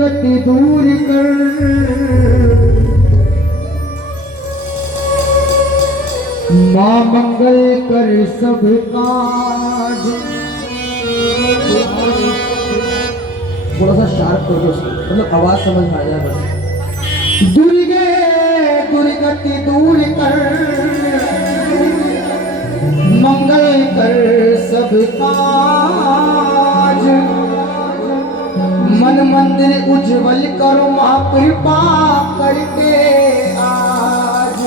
दुर्गति दूर कर, माँ मंगल कर सब काज। थोड़ा सा शार्प कर दो, मतलब आवाज समझ में आ जाए बस। दुर्गे दुर्गति दूर कर, मंगल कर सब काज। मन मंदिर उज्जवल करो माँ कृपा करके आज।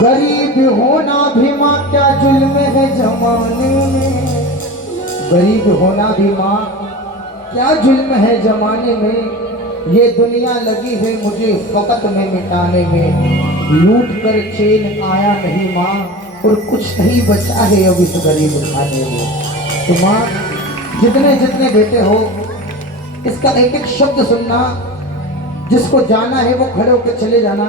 गरीब होना भी माँ क्या जुल्म है जमाने में, गरीब होना भी माँ क्या जुल्म है जमाने में। ये दुनिया लगी है मुझे फकत में मिटाने में, लूट कर चैन आया नहीं माँ और कुछ नहीं बचा है अब इस गरीब खाने में। तो माँ जितने जितने बेटे हो इसका एक एक शब्द सुनना, जिसको जाना है वो खड़े होकर चले जाना।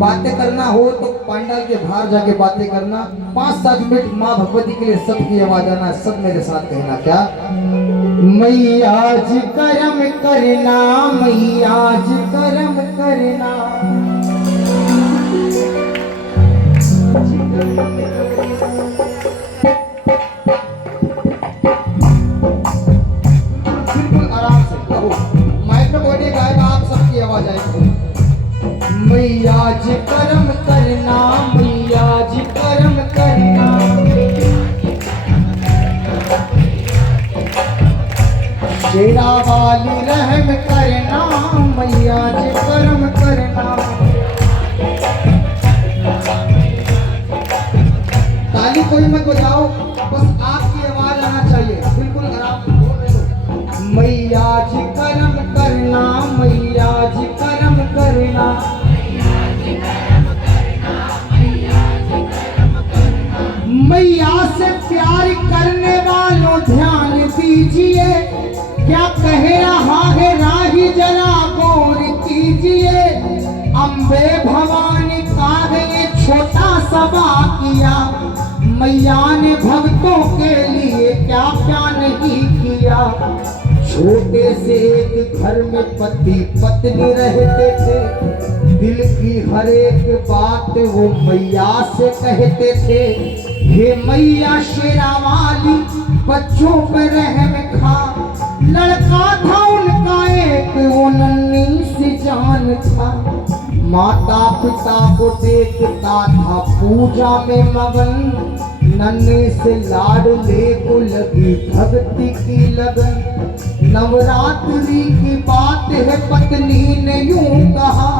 बातें करना हो तो पांडाल के बाहर जाके बातें करना। 5-7 मिनट माँ भगवती के लिए सबकी आवाज आना, सब मेरे साथ कहना क्या। मैया जी करम करना, मैया जी करम करना। बिल्कुल आराम से माइक में बोलिए, गाएगा आप सबकी आवाज आएगी। मैया जी करम करना, मैया जी करम करना। शेरा वाली रहम करना, मैया जी करम करना। ताली कोई मत बजाओ, बस आपकी आवाज आना चाहिए, बिल्कुल आराम से बोल रहे हो। मैया जी करम करना, मैया जी करम करना। मैया से प्यार करने वालों ध्यान दीजिए, क्या कह रहा है राही जरा गौर कीजिए। अम्बे भवानी का ये छोटा सा वाकिया, मैया ने भक्तों के लिए क्या क्या नहीं किया। छोटे से एक घर में पति पत्नी रहते थे, दिल की हर एक बात वो मैया से कहते थे। हे मैया शेरा वाली बच्चों पर रहम खा, लड़का था उनका एक वो नन्ही सी जान था। माता पिता को देखता था पूजा में मगन, नन्हे से लाडले को लगी भक्ति की लगन। नवरात्रि की बात है पत्नी ने यूं कहा,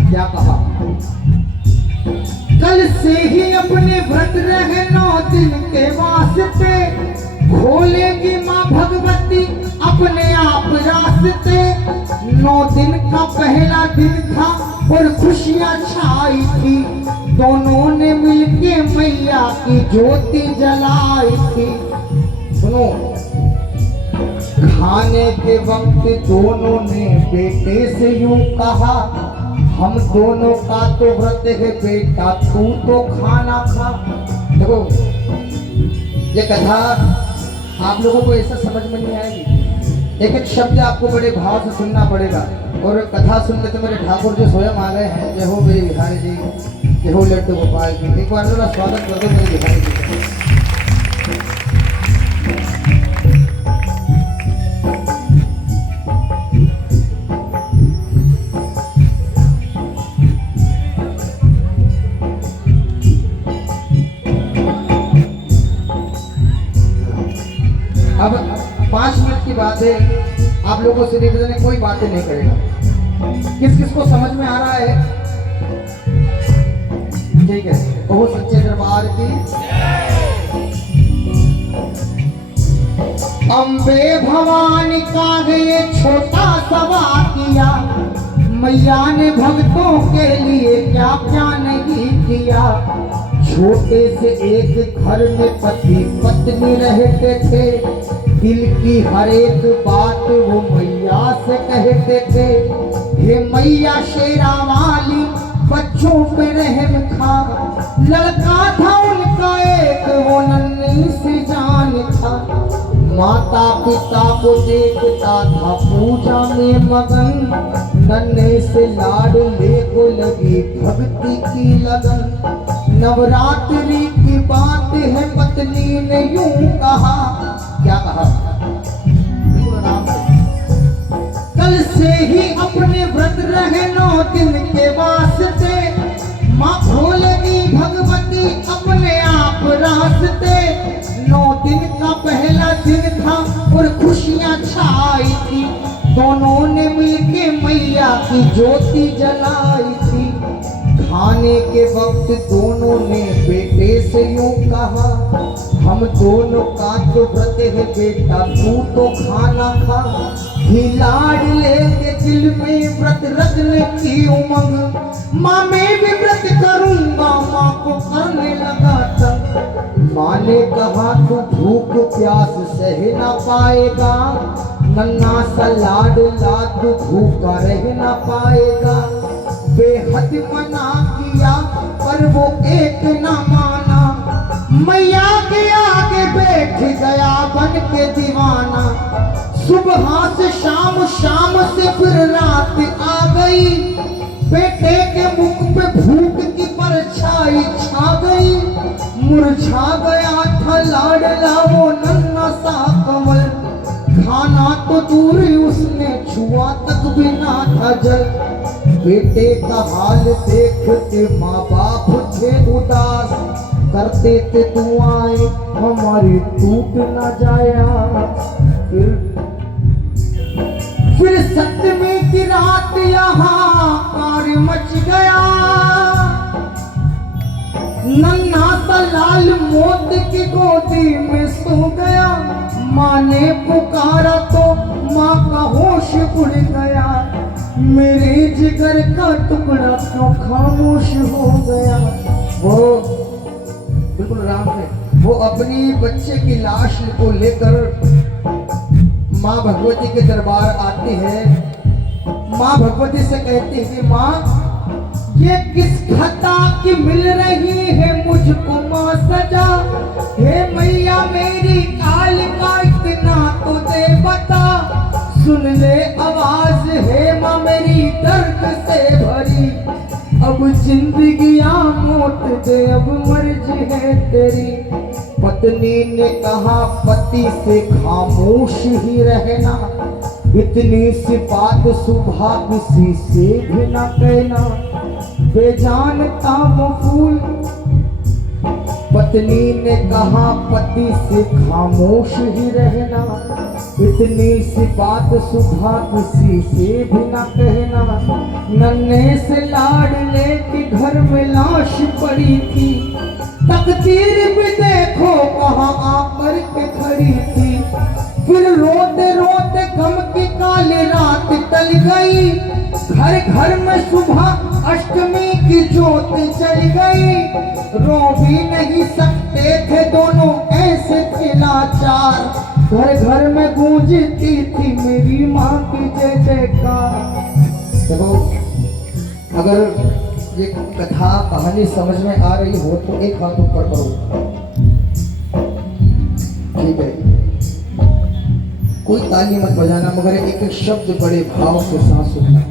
क्या कहा। कल से ही अपने व्रत रहे 9 दिन के वास्ते, खोलेगी माँ भगवती अपने आप रास्ते। 9 दिन का पहला दिन था और खुशियाँ छाई थी, दोनों ने मिलके मैया की ज्योति जलाई थी। सुनो, खाने के वक्त दोनों ने बेटे से यूं कहा, हम दोनों का तो व्रत है बेटा, तू तो खाना खा। देखो ये कथा आप लोगों को ऐसा समझ में नहीं आएगी, एक एक शब्द आपको बड़े भाव से सुनना पड़ेगा। और कथा सुनने तो मेरे ठाकुर जो स्वयं आ गए हैं, जय हो मेरे बिहारी जी, जय हो लड्डू गोपाल जी। एक बार मेरा स्वागत कर दो मेरे बिहारी जी। अब 5 मिनट की बात है, आप लोगों से निवेदन है कोई बातें नहीं करेगा। किस किस को समझ में आ रहा है? ठीक है, बहुत सच्चे दरबार की। अम्बे भवानी का ये छोटा सा वाकिया, मैया ने भक्तों के लिए क्या क्या नहीं किया। छोटे से एक घर में पति पत्नी रहते थे, दिल की हर एक बात वो मैया से कहते थे। हे मैया शेरा वाली बच्चों पे रहम खा, लड़का था उनका एक वो नन्ही सी जान था। माँ को देखता था पूजा में मगन, नन्हे से लाडले को लगी भक्ति की लगन। नवरात्रि की बात है पत्नी ने यूं कहा, क्या कहा? कल से ही अपने व्रत रहे 9 दिन के वास्ते, माँ खोलेगी भगवती अपने आप रास्ते। 9 दिन का पहला दिन था और खुशियाँ छाई थी, दोनों ने मिलके मैया की ज्योति जलाई थी। खाने के वक्त दोनों ने बेटे से यूं कहा, हम दोनों का तो व्रत है बेटा, तू तो खाना खा। ही लाडले के दिल में व्रत रखने की उमंग, माँ मैं भी व्रत करूंगा, माँ को करने लगा तंग। माँ ने कहा तू भूख प्यास सह ना पाएगा, नन्हा सा लाडला तू भूखा रह ना पाएगा। बेहद मना किया पर वो एक ना माना, मैया के आगे बैठ गया बन के दीवाना। सुबह से शाम, शाम से फिर रात आ गई, बेटे के मुख पे भूख की परछाई छा गई। मुरझा गया था लाडला वो नन्हा सा कमल, खाना तो दूर उसने छुआ तक भी ना था जल। बेटे का हाल देख के माँ बाप थे उदास, करते थे दुआएं हमारी टूट ना जाया। फिर सप्तमी की रात यहाँ कार मच गया, नन्हा सा लाल मौत की गोदी में सो गया। माँ ने पुकारा तो माँ का होश उड़ गया, मेरे जिगर का टुकड़ा क्यों खामोश हो गया। वो बिल्कुल राम है, वो अपनी बच्चे की लाश को लेकर माँ भगवती के दरबार आती है। माँ भगवती से कहती है, माँ ये किस खता की मिल रही है मुझको माँ सजा। हे मैया मेरी काल का इतना तो दे बता, सुन ले आवाज है माँ मेरी दर्द से भरी। अब जिंदगियां मौत दे, अब मर्जी है तेरी। पत्नी ने कहा पति से खामोश ही रहना, इतनी सी बात सुबह किसी से भी न कहना। बेजानता वो फूल, पत्नी ने कहा पति से खामोश ही रहना, इतनी सी बात सुबह किसी से भी न कहना। नन्हे से लाडले के घर में लाश पड़ी थी, तकदीर भी देखो कहाँ आकर के खड़ी थी। फिर रोते रोते गम की काली रात टल गई, घर घर में सुबह अष्टमी की ज्योत जल गई। रो भी नहीं सकते थे दोनों ऐसे थे लाचार, घर घर में गूंजती थी मेरी माँ की जय जयकार। देखो अगर ये कथा कहानी समझ में आ रही हो तो एक हाथ ऊपर करो, ठीक है? कोई ताली मत बजाना, मगर एक एक शब्द बड़े भाव से साथ सुनना।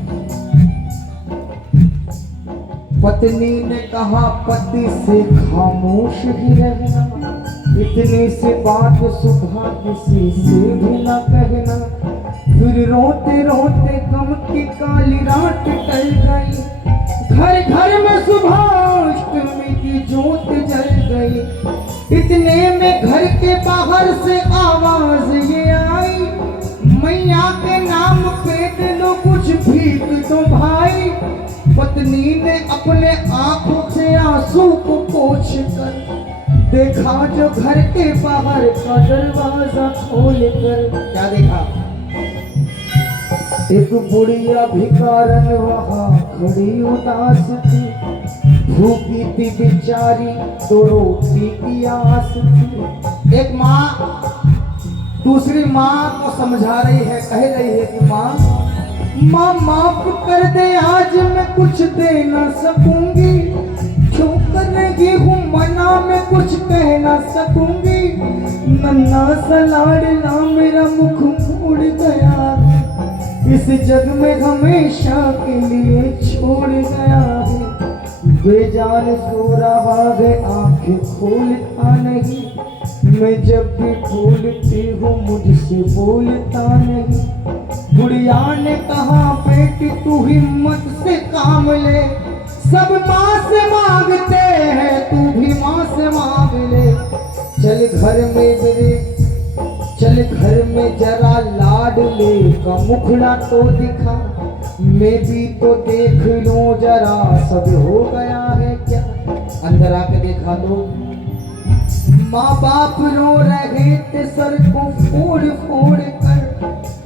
पत्नी ने कहा पति से खामोश ही रहना, इतनी सी बात सुबह किसी से भी न कहना। फिर रोते रोते गम की काली रात टल गई, घर घर में सुबह अष्टमी की ज्योत जल गई। इतने में घर के बाहर से आवाज ये आई, मैया के नाम पे दे दो कुछ भीख दो भाई। पत्नी ने अपने आंखों से आंसू को पोंछ कर देखा जो घर के बाहर का दरवाजा खोल कर। क्या देखा? एक बुढ़िया भिखारन वहाँ खड़ी उदास थी, भूखी थी बेचारी तो रोटी की आस थी। एक माँ दूसरी माँ को समझा रही है, कह रही है कि माँ माफ कर दे, आज मैं कुछ दे ना सकूंगी, क्यों करेगी हूँ मना मैं कुछ कह ना सकूंगी। नन्हा सा लाडला मेरा मुख छोड़ गया है, इस जग में हमेशा के लिए छोड़ गया है। बेजान सो रहा है, आंखें खोलता नहीं, मैं जब भी भूलती हूँ मुझसे बोलता नहीं। बुढ़िया ने कहा बेटी तू हिम्मत से काम ले, सब माँ से मांगते हैं तू भी माँ से मांग ले। चल घर में मेरे, चल घर में जरा लाडले का मुखड़ा तो दिखा, मैं भी तो देख लूं जरा सब हो गया है क्या। अंदर आके देखा तो माँ बाप रो रहे थे सर को फोड़ फोड़ कर,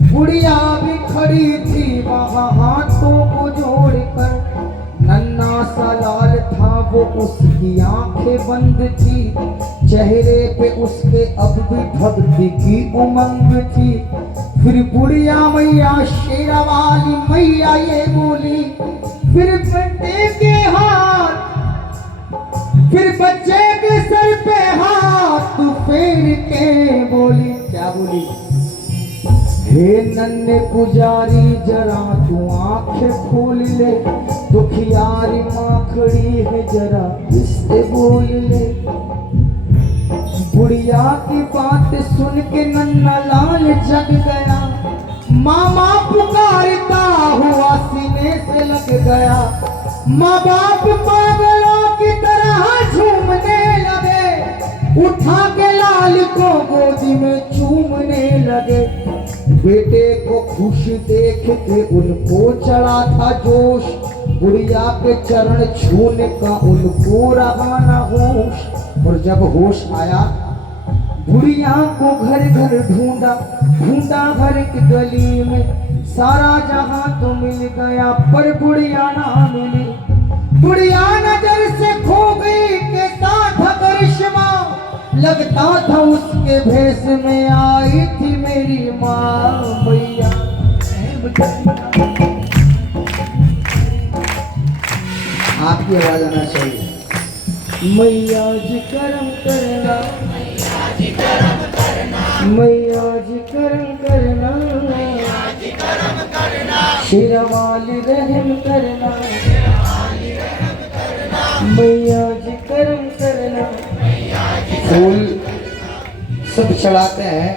बुढ़िया भी खड़ी थी वहाँ हाथों को जोड़ कर। नन्हा सा लाल था वो, उसकी आंखें बंद थी, चेहरे पे उसके अब भी भक्ति की उमंग थी। फिर बुढ़िया मैया शेरा वाली मैया ये बोली, फिर बेटे के हाथ, फिर बच्चे के सर पे हाथ तू फेर के बोली, क्या बोली? हे नन्हे पुजारी जरा तू आंखें खोल ले, दुखियारी माँ खड़ी है जरा इससे बोल ले। बुढ़िया की बात सुन के नन्हा लाल जग गया, मामा पुकारता हुआ सीने से लग गया। माँ बाप पागलों की तरह झूमने लगे, उठा के लाल को गोदी में चूमने लगे। बेटे को खुश देख के उनको चढ़ा था जोश, बुढ़िया के चरण छूने का उनको रहा न होश। और जब होश आया बुढ़िया को घर घर ढूंढा, ढूंढा हर एक गली में, सारा जहां तो मिल गया पर बुढ़िया ना मिली। बुढ़िया नजर से खो गई के साथ करिश्मा, लगता था उसके भेष में आई थी मेरी माँ मैया। आपकी आवाज आना चाहिए। मैया जी करम करना, मैया जी करम करना, मैया जी करम करना, मैया जी करम करना, शेरवाली रहम करना, शेरवाली रहम करना, मैया जी करम करना। फूल सब चढ़ाते हैं,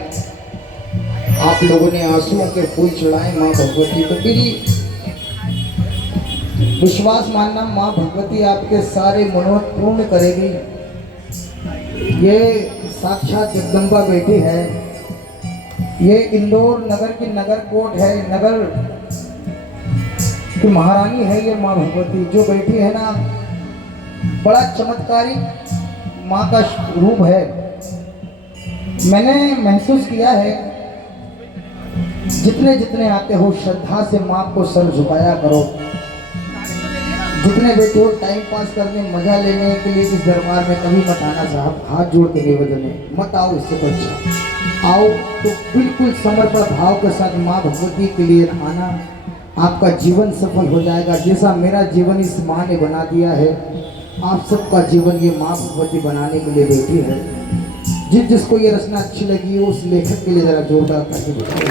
आप लोगों ने आंसुओं के फूल चढ़ाए माँ भगवती को। मेरी विश्वास मानना माँ भगवती आपके सारे मनोरथ पूर्ण करेगी। ये साक्षात जगदम्बा बेटी है, ये इंदौर नगर की नगर कोट है, नगर की महारानी है ये माँ भगवती। जो बेटी है ना, बड़ा चमत्कारी माँ का रूप है। मैंने महसूस किया है, जितने जितने आते हो श्रद्धा से माँ को सर झुकाया करो। जितने बैठे हो टाइम पास करने, मजा लेने के लिए इस दरबार में कभी मत आना साहब, हाथ जोड़ के निवेदन है, मत आओ। इससे तो अच्छा आओ तो बिल्कुल समर्पण भाव के साथ माँ भगवती के लिए आना, आपका जीवन सफल हो जाएगा। जैसा मेरा जीवन इस माँ ने बना दिया है, आप सबका जीवन ये माँ भगवती बनाने के लिए बैठी है। जिसको ये रचना अच्छी लगी हो उस लेखक के लिए जरा जोरदार ताली बजाइए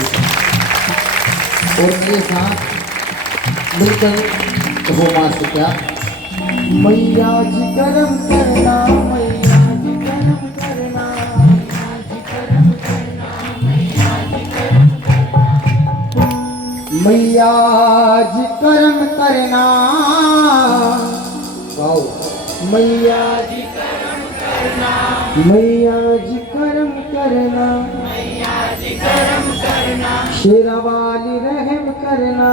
और मेरे साथ मिलकर हो माँ से क्या। मैया जी करम करना, मैया जी करम करना, मैया जी करम करना, मैया जी करम करना, मैया जी करम करना, मैया जी करम करना, मैया जी करम करना, मैया जी करम करना, शेरवाली रहम करना।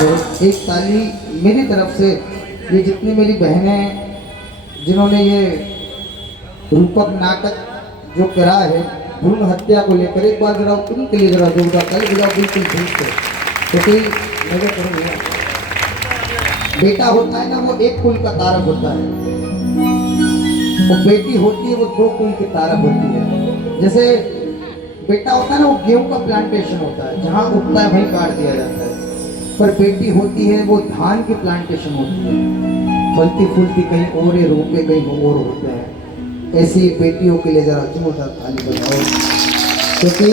तो एक ताली मेरी तरफ से ये जितनी मेरी बहनें जिन्होंने ये रूपक नाटक जो करा है भ्रूण हत्या को लेकर, एक बार जरा उनके लिए जरा जोरदार ताली बजाओ बिल्कुल ठीक से। क्योंकि नजर करो, बेटा होता है ना वो एक कुल का तारक होता है, वो बेटी होती है वो दो कुल की तारक होती है। जैसे बेटा होता है ना वो गेहूं का प्लांटेशन होता है, जहाँ उगता है वहीं काट दिया जाता है, पर बेटी होती है वो धान की प्लांटेशन होती है, फलती फूलती कहीं और है, रोपे कहीं और होते हैं। ऐसी बेटियों के लिए जरा जोरदार ताली बजाओ। क्योंकि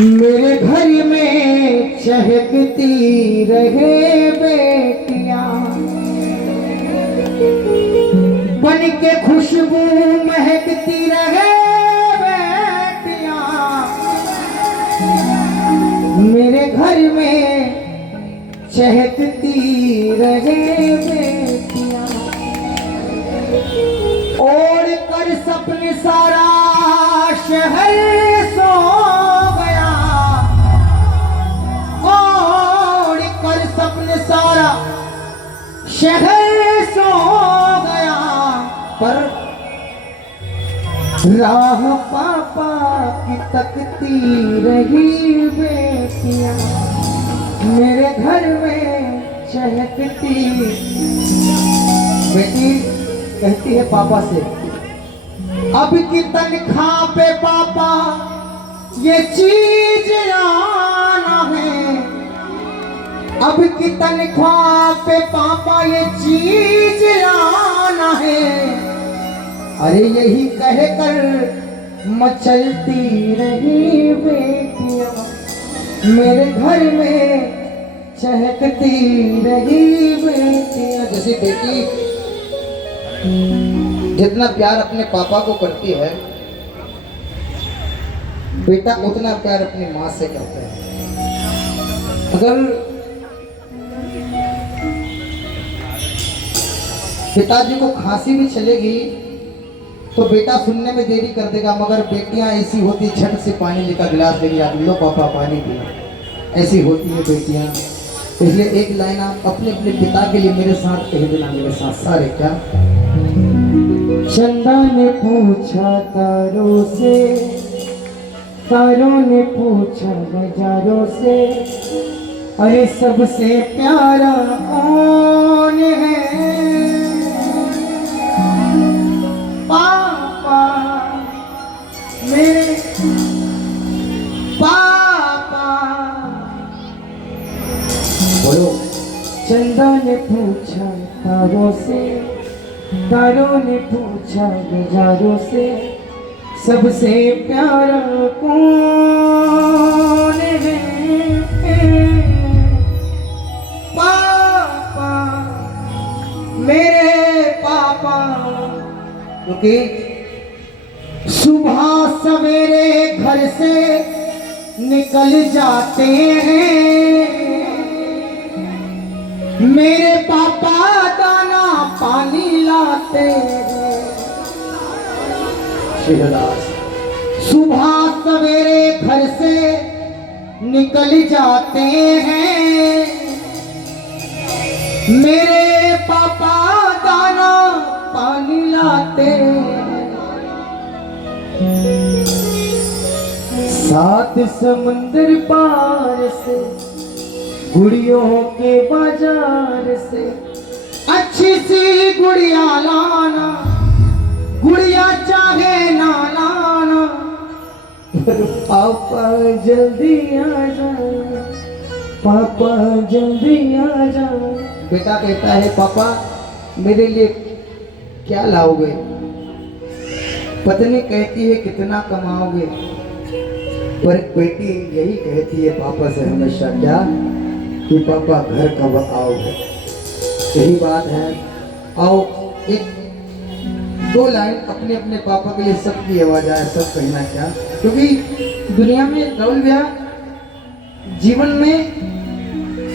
मेरे घर में चहकती रहे बेटियां, बन के खुशबू महकती रहे बेटियां, मेरे घर में चहकती रहे बेटियां। ओढ़ कर सपने सारा शहर सो गया, ओढ़ कर सपने सारा शहर सो गया, पर राह पापा की तकती रही बेटियां, मेरे घर में चहकती। बेटी कहती है पापा से, अब की तनख्वाह पे पापा ये चीज आना है, अब की तनख्वाह पे पापा ये चीज आना है। अरे यही कह कर मचलती रही बेटियां, मेरे घर में चहकती रही बेटियां। जैसे बेटी जितना प्यार अपने पापा को करती है, बेटा उतना प्यार अपनी माँ से करता है। अगर पिताजी को खांसी भी चलेगी तो बेटा सुनने में देरी कर देगा, मगर बेटियां ऐसी होती, झट से पानी लेकर गिलास लेके आती, लो पापा पानी पियो। ऐसी होती है बेटियां। इसलिए एक लाइन आप अपने अपने पिता के लिए मेरे साथ कह देना, मेरे साथ सारे। क्या? चंदा ने पूछा तारों से, तारों ने पूछा नजारों से, अरे सबसे प्यारा कौन है? पापा मेरे पापा। बोलो। चंदा ने पूछा तारों से, तारों ने पूछा नजारों से, सबसे प्यारा कौन है? पापा मेरे पापा। क्योंकि सुबह सवेरे घर से निकल जाते हैं मेरे पापा, दाना पानी लाते हैं। शिवदास सुबह सवेरे घर से निकल जाते हैं मेरे पापा, दाना पानी लाते हैं। 7 समंदर पार से, गुड़ियों के बाजार से अच्छी सी गुड़िया लाना, गुड़िया चाहे ना लाना, पापा जल्दी आ जाओ, पापा जल्दी आ जाओ। बेटा कहता है पापा मेरे लिए क्या लाओगे? पत्नी कहती है कितना कमाओगे? पर बेटी यही कहती है पापा से हमेशा, क्या कि पापा घर कब आओगे? यही बात है। आओ एक 2 लाइन अपने अपने पापा के लिए सबकी आवाज आए, सब कहना। क्या? क्योंकि दुनिया में राहुल भैया जीवन में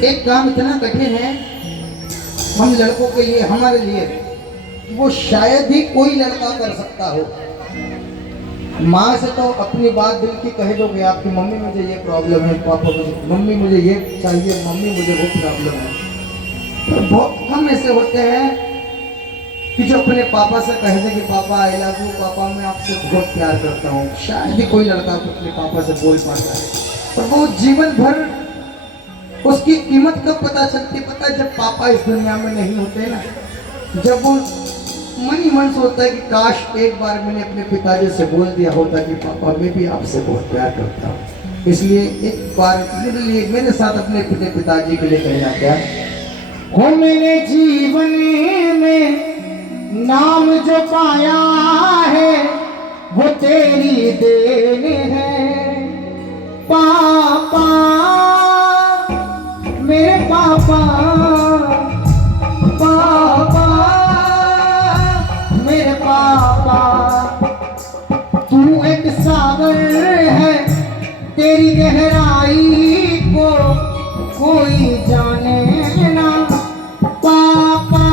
एक काम इतना कठिन है हम लड़कों के लिए, हमारे लिए, वो शायद ही कोई लड़का कर सकता हो। माँ से तो अपनी बात दिल की कह दोगे, आपकी मम्मी मुझे ये प्रॉब्लम है, पापा मुझे, मम्मी मुझे ये चाहिए, मम्मी मुझे वो प्रॉब्लम है। तो बहुत कम ऐसे होते हैं कि जो अपने पापा से कह दे कि पापा आई लव यू, पापा मैं आपसे बहुत प्यार करता हूँ। शायद ही कोई लड़का अपने पापा से बोल पाता है, पर वो जीवन भर उसकी कीमत कब पता चलती, पता है जब पापा इस दुनिया में नहीं होते ना, जब वो मन ही मन सोचता है कि काश एक बार मैंने अपने पिताजी से बोल दिया होता कि पापा मैं भी आपसे बहुत प्यार करता हूँ। इसलिए एक बार मेरे लिए, मेरे साथ अपने पिताजी के लिए कहना। क्या हो? मेरे जीवन में नाम जो पाया है वो तेरी देन है पापा, मेरे पापा, पापा, मेरे पापा। तू एक सागर है, तेरी गहराई को कोई जाने ना। पापा,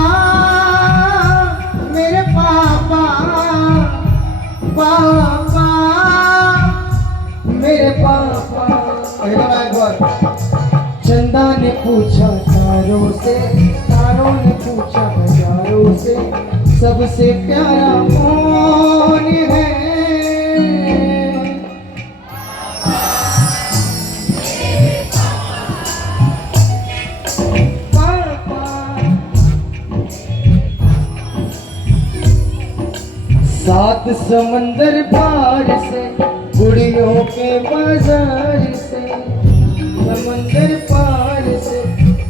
मेरे पापा, पापा, मेरे पापा। एक बार चंदा ने पूछा तारों से, तारों ने पूछा हजारों से, सबसे प्यारा कौन है? सात समंदर पार से, गुड़ियों के बाजार से, समंदर पार से,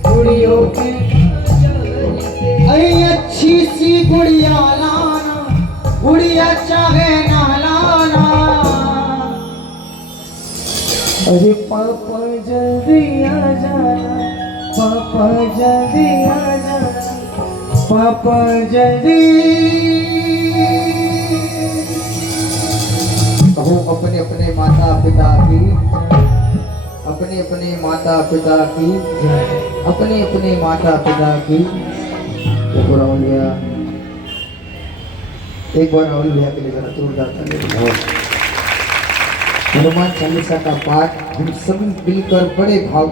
गुड़ियों के बाजार से। अरे अच्छी सी गुड़िया लाना, गुड़िया चाहे ना लाना। अरे पापा जल्दी आ जाना, पापा जल्दी आ जाना, पापा जल्दी। कहो अपने अपने माता पिता की, अपने अपने माता पिता की, अपने अपने माता पिता की। देखो राहुल भैया, एक बार राहुल भैया के लिए जरा जोरदार ताली। हनुमान चालीसा का पाठ हम सब मिलकर बड़े भाव